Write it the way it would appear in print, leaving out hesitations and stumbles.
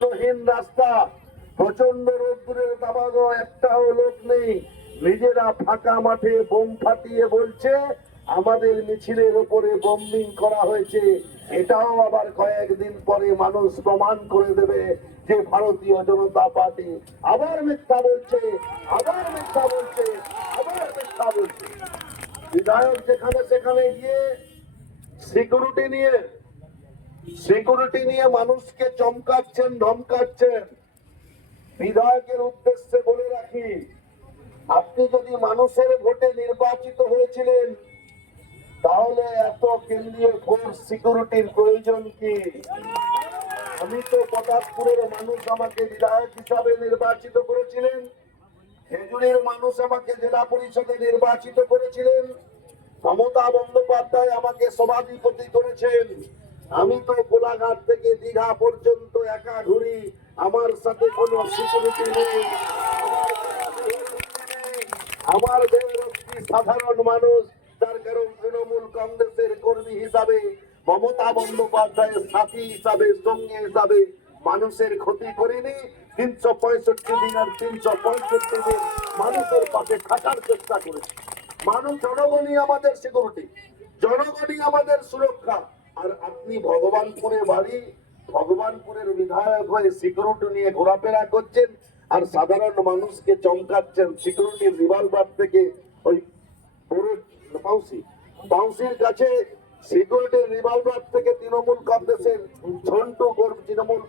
হীন রাস্তা, প্রচন্ড রোদ্দুরের তাবানো, একটাও লোক নেই। নিজেরা ফাঁকা মাঠে বোম ফাটিয়ে বলছে আমাদের মিছিলের উপরে বোম্বিং করা হয়েছে। এটাও আবার কয়েকদিন পরে মানুষ প্রমাণ করে দেবে যে ভারতীয় জনতা পার্টি আবার মিথ্যা বলছে, আবার মিথ্যা বলছে, আবার মিথ্যা বলছে। বিধায়ক যেখানে সেখানে গিয়ে সিকিউরিটি নিয়ে মানুষকে চমকাচ্ছেন, ধমকাচ্ছেন। বিধায়কের উদ্দেশ্যে বলে রাখি, আপনি যদি মানুষের ভোটে নির্বাচিত হয়েছিলেন তাহলে এত কেন্দ্রীয় ফোর্স সিকিউরিটির প্রয়োজন কি? আমি তো পটাশপুরের মানুষ আমাকে বিধায়ক হিসাবে নির্বাচিত করেছিলেন, খেজুরির মানুষ আমাকে জেলা পরিষদে নির্বাচিত করেছিলেন, মমতা বন্দ্যোপাধ্যায় আমাকে সভাধিপতি করেছেন। আমি তো কোলাঘাট থেকে দীঘা পর্যন্ত একা ঘুরি, আমার সাথে কোনো সিকিউরিটি নেই। আমার দেহরক্ষী সাধারণ মানুষ, তার কারণ তৃণমূল কংগ্রেসের কর্মী হিসাবে, মমতা বন্দ্যোপাধ্যায়ের সাথী হিসাবে, সঙ্গী হিসাবে মানুষের ক্ষতি করিনি। 365 দিন আর 365 দিন মানুষের পাশে থাকার চেষ্টা করেছি। জনগণই আমাদের সিকিউরিটি, জনগণই আমাদের সুরক্ষা। আর আপনি ভগবানপুরে বাড়ি, ভগবানপুরের বিধায়ক হয়ে সিকিউরিটি নিয়ে ঘোরাফেরা করছেন আর সাধারণ মানুষকে চমকাচ্ছেন। সিকিউরিটির রিভলভার থেকে ওই বাউসির কাছে সিকিউরিটির রিভলভার থেকে তৃণমূল কংগ্রেসের ঝন্টু তৃণমূল